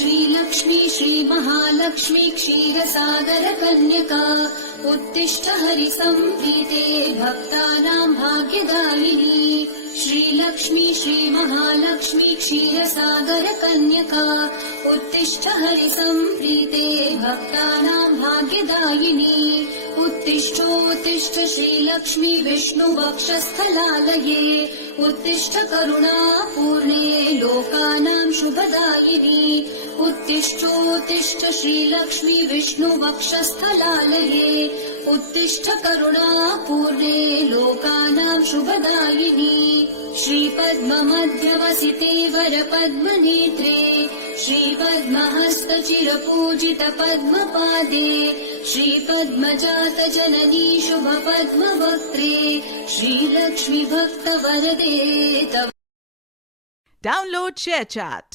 श्रीलक्ष्मी श्रीमहालक्ष्मी क्षीरसागर कन्यका उत्तिष्ठ हरिसम्प्रीते भक्तानां भाग्यदायिनी श्रीलक्ष्मी श्रीमहालक्ष्मी क्षीरसागर कन्यका उत्तिष्ठ हरिसम्प्रीते भक्तानां भाग्यदायिनी उत्तिष्ठोत्तिष्ठ श्रीलक्ष्मी विष्णुवक्षस्थलालये उत्तिष्ठ करुणापूर्णे लोकानां शुभदायिनी उत्तिष्ठोत्तिष्ठ श्रीलक्ष्मी विष्णुवक्षस्थलालये उत्तिष्ठ करुणापूर्णे लोकानां शुभदायिनी श्रीपद्ममध्यवसिते वरपद्मनेत्रे श्रीपद्महस्तचिरपूजित पद्मपादे श्रीपद्मजात जननी शुभपद्मवक्त्रे श्रीलक्ष्मी भक्तवरदे तव। Download ShareChat.